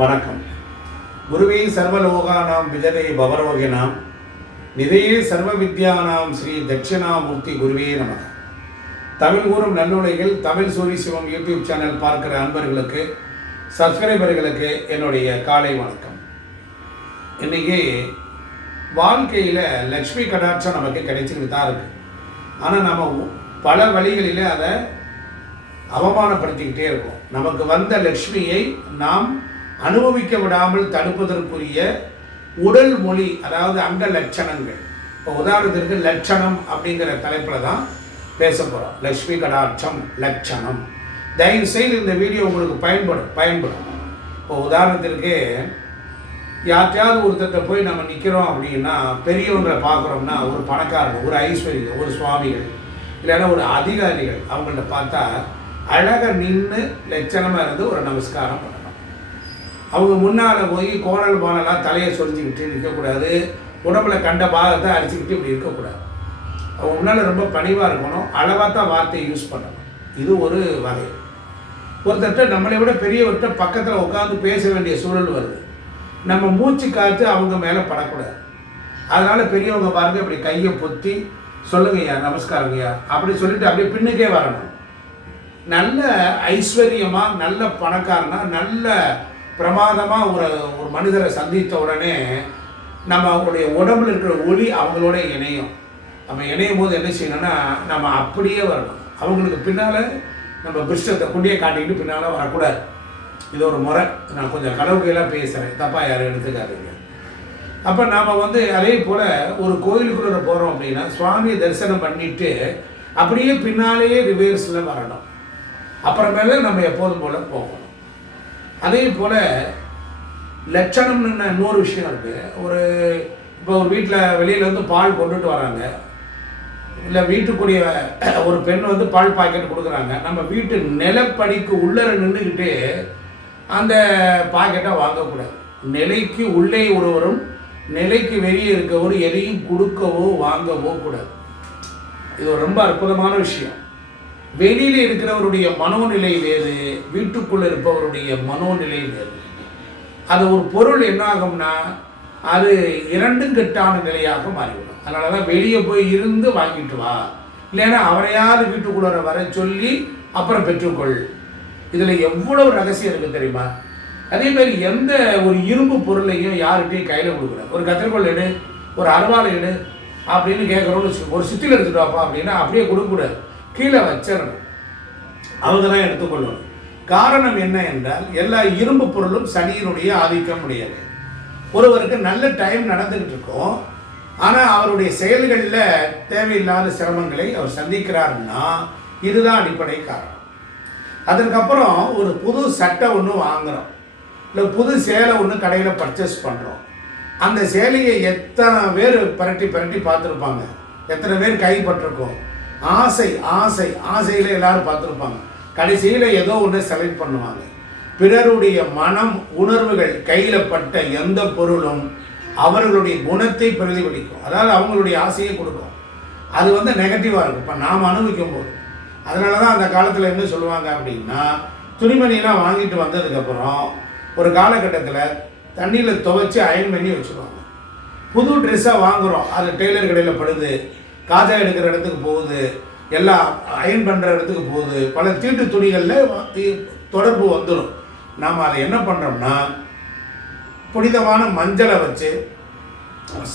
வணக்கம். குருவே சர்வலோகானாம் விஜதே பவரோகினாம் நிதையே சர்வ வித்யானாம் ஸ்ரீ தட்சிணாமூர்த்தி குருவே நமக. தமிழ் கூறும் நல்லுலகில் தமிழ் சூரி சிவம் யூடியூப் சேனல் பார்க்கிற அன்பர்களுக்கு, சப்ஸ்கிரைபர்களுக்கு என்னுடைய காலை வணக்கம். இன்னைக்கு வாழ்க்கையில் லக்ஷ்மி கடாட்சம் நமக்கு கிடைச்சிக்கிட்டு தான் இருக்குது. ஆனால் நம்ம பல வழிகளில் அதை அவமானப்படுத்திக்கிட்டே இருக்கோம். நமக்கு வந்த லக்ஷ்மியை நாம் அனுபவிக்க விடாமல் தடுப்பதற்குரிய உடல் மொழி, அதாவது அங்க லட்சணங்கள். இப்போ உதாரணத்திற்கு லட்சணம் அப்படிங்கிற தலைப்பில் தான் பேச போகிறோம். லக்ஷ்மி கடாட்சம் லட்சணம். தயவு செய்து இந்த வீடியோ உங்களுக்கு பயன்படும். இப்போ உதாரணத்திற்கு யார்ட்டையாவது ஒருத்தர்கிட்ட போய் நம்ம நிற்கிறோம் அப்படின்னா, பெரியவங்களை பார்க்குறோம்னா, ஒரு பணக்காரங்க, ஒரு ஐஸ்வர்யம், ஒரு சுவாமிகள், இல்லைன்னா ஒரு அதிகாரிகள், அவங்கள்ட்ட பார்த்தா அழகாக நின்று லட்சணமாக இருந்து ஒரு நமஸ்காரம் பண்ணணும். அவங்க முன்னால் போய் கோணல் பானலாம் தலையை சொரிஞ்சிக்கிட்டு இருக்கக்கூடாது. உடம்புல கண்ட பாகத்தை அடிச்சுக்கிட்டு இப்படி இருக்கக்கூடாது. அவங்க முன்னால் ரொம்ப பணிவாக இருக்கணும். அளவாக தான் வார்த்தையை யூஸ் பண்ணணும். இது ஒரு வகை. ஒருத்தர்கிட்ட நம்மளை விட பெரியவர்கிட்ட பக்கத்தில் உட்காந்து பேச வேண்டிய சூழல் வருது. நம்ம மூச்சு காற்று அவங்க மேலே படக்கூடாது. அதனால் பெரியவங்க பாருங்கள், இப்படி கையை பொத்தி சொல்லுங்கய்யா, நமஸ்காரங்கய்யா அப்படி சொல்லிட்டு அப்படியே பின்னுக்கே வரணும். நல்ல ஐஸ்வர்யமாக, நல்ல பணக்காரனா, நல்ல பிரமாதமாக ஒரு மனிதரை சந்தித்த உடனே நம்மளுடைய உடம்புல இருக்கிற ஒளி அவங்களோட இணையும். நம்ம இணையும் போது என்ன செய்யணும்னா, நம்ம அப்படியே வரணும். அவங்களுக்கு பின்னால் நம்ம பிருஷ்டத்தை குண்டியை காட்டிக்கிட்டு பின்னால் வரக்கூடாது. இது ஒரு முறை. நான் கொஞ்சம் கடவுளையெல்லாம் பேசுகிறேன், தப்பாக யாரும் எடுத்துக்காதீங்க. அப்போ நாம் அதே போல் ஒரு கோயிலுக்குள்ளே போகிறோம் அப்படின்னா, சுவாமியை தரிசனம் பண்ணிவிட்டு அப்படியே பின்னாலேயே ரிவர்ஸில் வரணும். அப்புறமேல நம்ம எப்போதும் போல் போகணும். அதே போல் லட்சணம்னு இன்னொரு விஷயம் இருக்குது. இப்போ ஒரு வீட்டில் வெளியில் பால் கொண்டுட்டு வராங்க, இல்லை வீட்டுக்குரிய ஒரு பெண் பால் பாக்கெட் கொடுக்குறாங்க. நம்ம வீட்டு நிலப்படிக்கு உள்ளே நின்றுக்கிட்டு அந்த பாக்கெட்டை வாங்கக்கூடாது. நிலைக்கு உள்ளே ஒருவரும் நிலைக்கு வெளியே இருக்கவரும் எதையும் கொடுக்கவோ வாங்கவோ கூடாது. இது ஒரு ரொம்ப அற்புதமான விஷயம். வெளியில் இருக்கிறவருடைய மனோநிலை வேறு, வீட்டுக்குள்ளே இருப்பவருடைய மனோநிலை வேறு. அது ஒரு பொருள் என்ன ஆகும்னா, அது இரண்டும் கெட்டான நிலையாக மாறிவிடும். அதனால தான் வெளியே போய் இருந்து வாங்கிட்டு வா, இல்லைன்னா அவரையாவது வீட்டுக்குள்ளே வர சொல்லி அப்புறம் பெற்றுக்கொள். இதில் எவ்வளவு ரகசியம் இருக்குது தெரியுமா? அதே மாதிரி எந்த ஒரு இரும்பு பொருளையும் யார்கிட்டையும் கையில் கொடுக்குறாங்க. ஒரு கத்திரிக்கோள் எடு, ஒரு அருவாளை எடு அப்படின்னு கேட்குறோன்னு, ஒரு சுத்தியில் எடுத்துட்டு வாப்பா அப்படின்னா அப்படியே கொடுக்கக்கூடாது, கீழே வச்சிடணும். அவங்க தான் எடுத்துக்கொள்ளணும். காரணம் என்ன என்றால், எல்லா இரும்பு பொருளும் சனியினுடைய ஆதிக்கம் உடையது. ஒருவருக்கு நல்ல டைம் நடந்துகிட்டு இருக்கும், ஆனால் அவருடைய செயல்களில் தேவையில்லாத சிரமங்களை அவர் சந்திக்கிறாருன்னா இதுதான் அடிப்படை காரணம். அதற்கப்புறம் ஒரு புது சட்டை ஒன்று வாங்குகிறோம், இல்லை புது சேலை ஒன்று கடையில் பர்ச்சேஸ் பண்ணுறோம். அந்த சேலையை எத்தனை பேர் பரட்டி பார்த்துருப்பாங்க, எத்தனை பேர் கைப்பற்றிருக்கோம். ஆசையில் எல்லாரும் பார்த்துருப்பாங்க. கடைசியில் ஏதோ ஒன்று செலக்ட் பண்ணுவாங்க. பிறருடைய மனம், உணர்வுகள் கையில் பட்ட எந்த பொருளும் அவர்களுடைய குணத்தை பிரதிபலிக்கும். அதாவது அவங்களுடைய ஆசையை கொடுக்கும். அது நெகட்டிவாக இருக்கும் இப்போ நாம் அனுபவிக்கும் போது. அதனால தான் அந்த காலத்தில் என்ன சொல்லுவாங்க அப்படின்னா, துணிமணிலாம் வாங்கிட்டு வந்ததுக்கப்புறம் ஒரு காலகட்டத்தில் தண்ணியில் துவைச்சி அயன் பண்ணி வச்சுருவாங்க. புது ட்ரெஸ்ஸாக வாங்குகிறோம், அது டெய்லர் கடையில் படுது, காஜா எடுக்கிற இடத்துக்கு போகுது, எல்லாம் அயன் பண்ணுற இடத்துக்கு போகுது, பல தீட்டு துணிகளில் தொடர்பு வந்துடும். நாம் அதை என்ன பண்ணுறோம்னா, புனிதமான மஞ்சளை வச்சு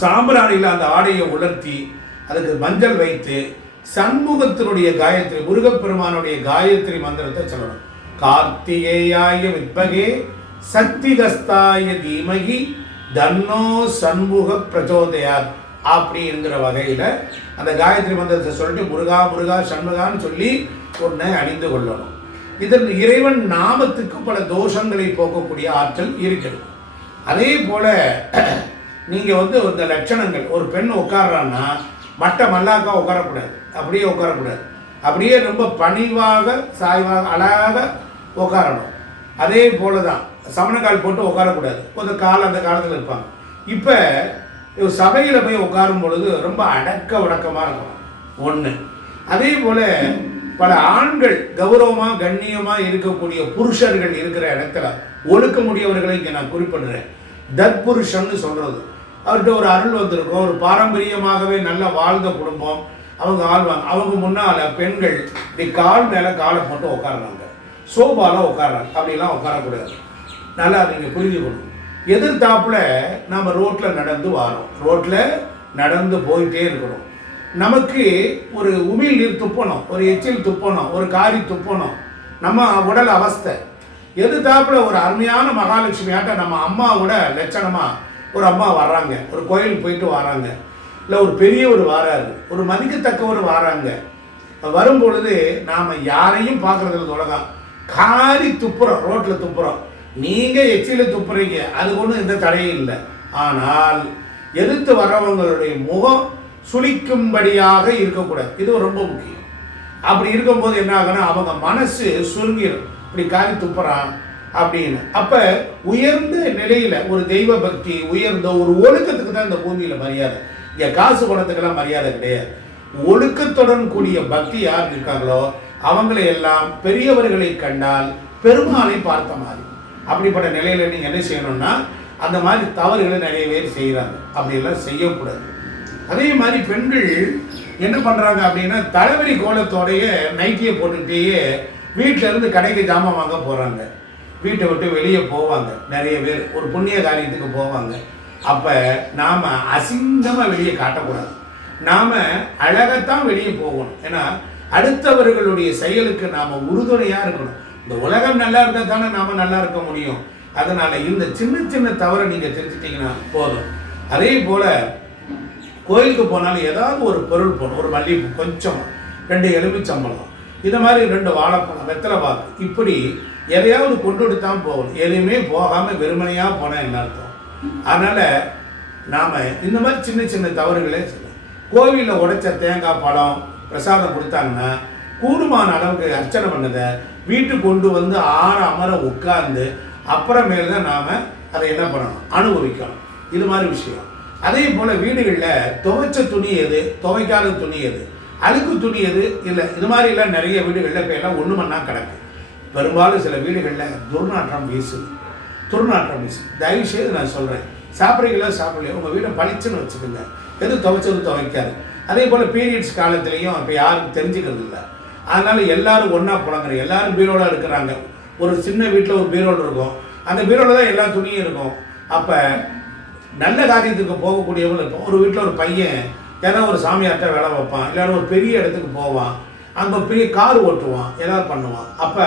சாம்பிராணியில் அந்த ஆடையை உலர்த்தி அதுக்கு மஞ்சள் வைத்து சண்முகத்தினுடைய காயத்ரி, முருகப்பெருமானுடைய காயத்ரி மந்திரத்தை சொல்லணும். கார்த்திகேயாய வித்மகே சக்திகஸ்தாய தீமகி தன்னோ சண்முக பிரச்சோதயாத் அப்படிங்கிற வகையில் அந்த காயத்ரி மந்திரத்தை சொல்லிட்டு முருகா முருகா சண்முகான்னு சொல்லி ஒன்றை அணிந்து கொள்ளணும். இதன் இறைவன் நாமத்துக்கு பல தோஷங்களை போக்கக்கூடிய ஆற்றல் இருக்கிறது. அதே போல் நீங்கள் இந்த லட்சணங்கள், ஒரு பெண் உட்கார்றான்னா மட்ட மல்லாக்கா உட்காரக்கூடாது, அப்படியே உட்காரக்கூடாது. அப்படியே ரொம்ப பணிவாக, சாய்வாக, அழகாக உட்காரணும். அதே போல தான் சமணக்கால் போட்டு உட்காரக்கூடாது. கொஞ்சம் கால் அந்த காலத்தில் இருப்பாங்க. இப்போ சபையில் போய் உட்காரும் பொழுது ரொம்ப அடக்க உடக்கமாக இருக்கணும் ஒன்று. அதே போல் பல ஆண்கள் கௌரவமாக கண்ணியமாக இருக்கக்கூடிய புருஷர்கள் இருக்கிற இடத்துல ஒழுக்க முடியவர்களை இங்கே நான் குறிப்பிடுறேன். தத்புருஷன்னு சொல்கிறது, அவர்கிட்ட ஒரு அருள் வந்திருக்கும், ஒரு பாரம்பரியமாகவே நல்லா வாழ்ந்த குடும்பம், அவங்க ஆழ்வாங்க. அவங்க முன்னால் பெண்கள் இப்படி கால் மேலே காலை போட்டு உட்காடுறாங்க, சோபாவில் உட்காடுறாங்க. அப்படிலாம் உட்காரக்கூடாது. நல்லா நீங்கள் புரிஞ்சுக்கணும். எதிர்த்தாப்புல நம்ம ரோட்டில் நடந்து வரோம், ரோட்டில் நடந்து போயிட்டே இருக்கிறோம். நமக்கு ஒரு உமிழ் நீர் துப்பணும், ஒரு எச்சில் துப்பணும், ஒரு காரி துப்பணும், நம்ம உடல் அவஸ்தை. எதிர்த்தாப்புல ஒரு அருமையான மகாலட்சுமி ஆட்ட நம்ம அம்மாவோட லட்சணமாக ஒரு அம்மா வர்றாங்க, ஒரு கோயிலுக்கு போயிட்டு வராங்க, இல்லை ஒரு பெரியவர் வாராரு, ஒரு மதிக்கத்தக்கவர் வாராங்க. வரும்பொழுது நாம் யாரையும் பார்க்குறதில்ல, உலகம் காரி துப்புறோம், ரோட்டில் துப்புறோம். நீங்கள் எச்சில துப்புறீங்க, அதுக்கு ஒன்றும் எந்த தடையும் இல்லை. ஆனால் எதிர்த்து வர்றவங்களுடைய முகம் சுளிக்கும்படியாக இருக்கக்கூடாது. இது ரொம்ப முக்கியம். அப்படி இருக்கும்போது என்ன ஆகுனா அவங்க மனசு சுருங்கிடும், இப்படி காரி துப்புறான் அப்படின்னு. அப்போ உயர்ந்த நிலையில் ஒரு தெய்வ பக்தி, உயர்ந்த ஒரு ஒழுக்கத்துக்கு தான் இந்த பூமியில் மரியாதை. இங்கே காசு பணத்துக்கெல்லாம் மரியாதை கிடையாது. ஒழுக்கத்துடன் கூடிய பக்தி யார் இருக்காங்களோ அவங்களை எல்லாம் பெரியவர்களை கண்டால் பெருமாளை பார்த்த மாதிரி. அப்படிப்பட்ட நிலையில் நீங்கள் என்ன செய்யணும்னா, அந்த மாதிரி தவறுகளை நிறைய பேர் செய்கிறாங்க, அப்படியெல்லாம் செய்யக்கூடாது. அதே மாதிரி பெண்கள் என்ன பண்ணுறாங்க அப்படின்னா, தலைவலி கோலத்தோடைய நைட்டியை போட்டுக்கிட்டே வீட்டில் இருந்து கடைக்கு ஜாமான் வாங்க போகிறாங்க, வீட்டை விட்டு வெளியே போவாங்க. நிறைய பேர் ஒரு புண்ணிய காரியத்துக்கு போவாங்க. அப்போ நாம் அசிங்கமாக வெளியே காட்டக்கூடாது, நாம் அழகத்தான் வெளியே போகணும். ஏன்னா அடுத்தவர்களுடைய செயலுக்கு நாம் உறுதுணையாக இருக்கணும். இந்த உலகம் நல்லா இருந்தால் தானே நாம் நல்லா இருக்க முடியும். அதனால் இந்த சின்ன சின்ன தவறை நீங்கள் தெரிஞ்சிட்டிங்கன்னா போதும். அதே போல் கோயிலுக்கு போனாலும் ஏதாவது ஒரு பொருள் போகணும், ஒரு மல்லிகைப்பூ கொஞ்சம், 2 எலுமிச்சம்பழம், இந்த மாதிரி 2 வாழைப்பழம், வெத்தலை பாக்கு, இப்படி எதையாவது கொண்டு தான் போகணும். எதையுமே போகாமல் வெறுமனையாக போனால் என்ன அர்த்தம்? அதனால் நாம் இந்த மாதிரி சின்ன சின்ன தவறுகளே செய்யலாம். கோவிலில் உடைச்ச தேங்காய் பழம் பிரசாதம் கொடுத்தாங்கன்னா கூடுமான அளவுக்கு அர்ச்சனை பண்ணதை வீட்டுக்கு கொண்டு வந்து ஆற அமர உட்கார்ந்து அப்புறமேல் தான் நாம் அதை என்ன பண்ணணும், அனுபவிக்கணும். இது மாதிரி விஷயம். அதே போல் வீடுகளில் துவைச்ச துணி எது, துவைக்காத துணி எது, அழுக்கு துணி எது இல்லை, இது மாதிரிலாம் நிறைய வீடுகளில் இப்போ எல்லாம் ஒன்று மண்ணா கிடக்கு. பெரும்பாலும் சில வீடுகளில் துர்நாற்றம் வீசுது. தயவுசெய்து நான் சொல்கிறேன், சாப்பிட்றீங்களா சாப்பிடலையோ உங்கள் வீடை பளிச்சுன்னு வச்சுக்கோங்க, எது துவைச்சது துவைக்காது. அதே போல் பீரியட்ஸ் காலத்துலேயும் இப்போ யாருக்கும் தெரிஞ்சுக்கிறது இல்லை. அதனால் எல்லோரும் ஒன்றா புழங்குறோம், எல்லோரும் பீரோவில் இருக்கிறாங்க. ஒரு சின்ன வீட்டில் ஒரு பீரோல் இருக்கும், அந்த பீரோவில் தான் எல்லா துணியும் இருக்கும். அப்போ நல்ல காரியத்துக்கு போகக்கூடியவங்க இருக்கும். ஒரு வீட்டில் ஒரு பையன் ஏதாவது ஒரு சாமியார்ட்ட வேலை வைப்பான், இல்லைன்னா ஒரு பெரிய இடத்துக்கு போவான், அங்கே பெரிய கார் ஓட்டுவான், ஏதாவது பண்ணுவான். அப்போ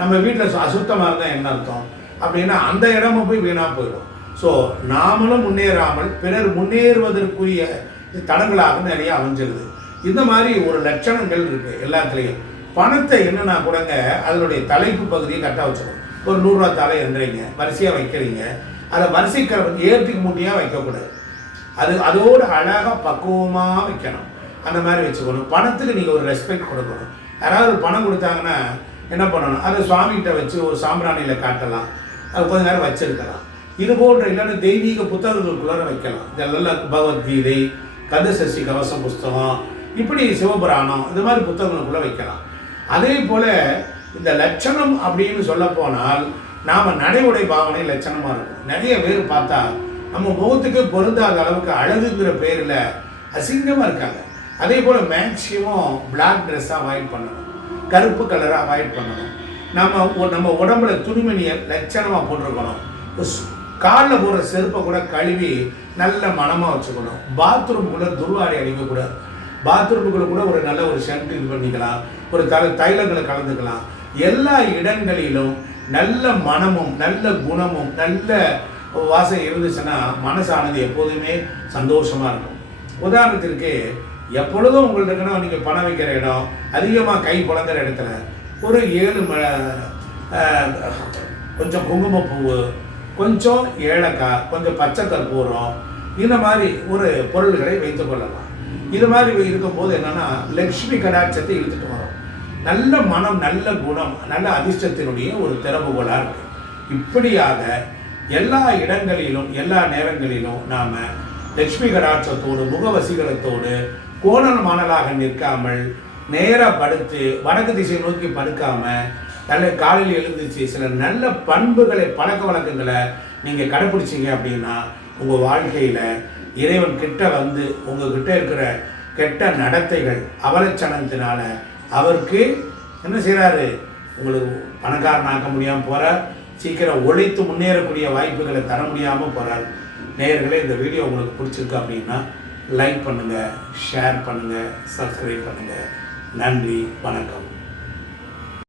நம்ம வீட்டில் அசுத்தமாக இருந்தால் என்ன அர்த்தம் அப்படின்னா அந்த இடமும் போய் வீணாக போயிடும். ஸோ நாமளும் முன்னேறாமல் பிறர் முன்னேறுவதற்குரிய தடங்களாக நிறைய அமைஞ்சிருது. இந்த மாதிரி ஒரு லட்சணங்கள் இருக்குது எல்லாத்துலேயும். பணத்தை என்னன்னா கூடங்க அதனுடைய தலைப்பு பகுதியை கரெக்டாக வச்சுக்கணும். ஒரு 100 ரூபா தாளை எண்ணுறீங்க, வரிசையாக வைக்கிறீங்க, அதை வரிசைக்கிற ஏற்றுக்கு மூட்டியாக வைக்கக்கூடாது. அதோடு அழகாக பக்குவமாக வைக்கணும். அந்த மாதிரி வச்சுக்கணும். பணத்துக்கு நீங்கள் ஒரு ரெஸ்பெக்ட் கொடுக்கணும். யாராவது பணம் கொடுத்தாங்கன்னா என்ன பண்ணணும், அதை சுவாமிகிட்ட வச்சு ஒரு சாம்பிராணியில் காட்டலாம், அது கொஞ்ச நேரம் வச்சிருக்கலாம். இது போன்ற இல்லைன்னா தெய்வீக புத்தகங்களுக்குள்ளார வைக்கலாம். இதெல்லாம் பகவத்கீதை, கந்தசஷ்டி கவசம் புஸ்தகம், இப்படி சிவபுராணம், இது மாதிரி புத்தகங்களுக்குள்ளே வைக்கலாம். அதே போல் இந்த லட்சணம் அப்படின்னு சொல்ல போனால் நாம் நடை உடை பாவனை லட்சணமாக இருக்கும். நிறைய பேர் பார்த்தா நம்ம முகத்துக்கு பொருந்தாத அளவுக்கு அழகுங்கிற பேரில் அசிங்கமாக இருக்காங்க. அதே போல் மேக்சிமம் பிளாக் ட்ரெஸ்ஸாக அவாய்ட் பண்ணணும், கருப்பு கலராக அவாய்ட் பண்ணணும். நம்ம உடம்புல துணிமணியை லட்சணமாக போட்டிருக்கணும். காலில் போடுற செருப்பை கூட கழுவி நல்ல மனமாக வச்சுக்கணும். பாத்ரூம்குள்ளே துர்வாரி அடிக்கக்கூடாது. பாத்ரூமுக்குள்ளே கூட ஒரு நல்ல ஒரு ஷர்ட் இது பண்ணிக்கலாம், ஒரு தைலங்களை கலந்துக்கலாம். எல்லா இடங்களிலும் நல்ல மனமும் நல்ல குணமும் நல்ல வாசம் இருந்துச்சுன்னா மனசானது எப்போதுமே சந்தோஷமாக இருக்கும். உதாரணத்திற்கு எப்பொழுதும் உங்களுக்கு இருக்குன்னா நீங்கள் பணம் வைக்கிற இடம், அதிகமாக கை புழங்குற இடத்துல ஒரு 7 கொஞ்சம் குங்குமப்பூவு, கொஞ்சம் ஏலக்காய், கொஞ்சம் பச்சை கற்பூரம், இந்த மாதிரி ஒரு பொருள்களை வைத்துக் கொள்ளலாம். இது மாதிரி இருக்கும்போது என்னென்னா லக்ஷ்மி கடாட்சத்தை இழுத்துட்டு வரும். நல்ல மனம், நல்ல குணம், நல்ல அதிர்ஷ்டத்தினுடைய ஒரு திறவுகோலாக இருக்குது. இப்படியாக எல்லா இடங்களிலும் எல்லா நேரங்களிலும் நாம் லக்ஷ்மி கடாட்சத்தோடு முகவசீகரத்தோடு கோணல் மாணலாக நிற்காமல் நேராக படுத்து வடக்கு திசை நோக்கி படுக்காமல் நல்ல காலையில் எழுந்துச்சு சில நல்ல பண்புகளை பழக்க வழக்கங்களை நீங்கள் கடைப்பிடிச்சிங்க அப்படின்னா உங்கள் வாழ்க்கையில் இறைவன் கிட்ட வந்து உங்ககிட்ட இருக்கிற கெட்ட நடத்தைகள் அவலட்சணத்தினால அவருக்கு என்ன செய்கிறாரு, உங்களுக்கு பணக்காரனாக்க முடியாமல் போகிறார், சீக்கிரம் உழைத்து முன்னேறக்கூடிய வாய்ப்புகளை தர முடியாமல் போகிறார். நேயர்களே, இந்த வீடியோ உங்களுக்கு பிடிச்சிருக்கு அப்படின்னா லைக் பண்ணுங்கள், ஷேர் பண்ணுங்கள், சப்ஸ்கிரைப் பண்ணுங்கள். நன்றி, வணக்கம்.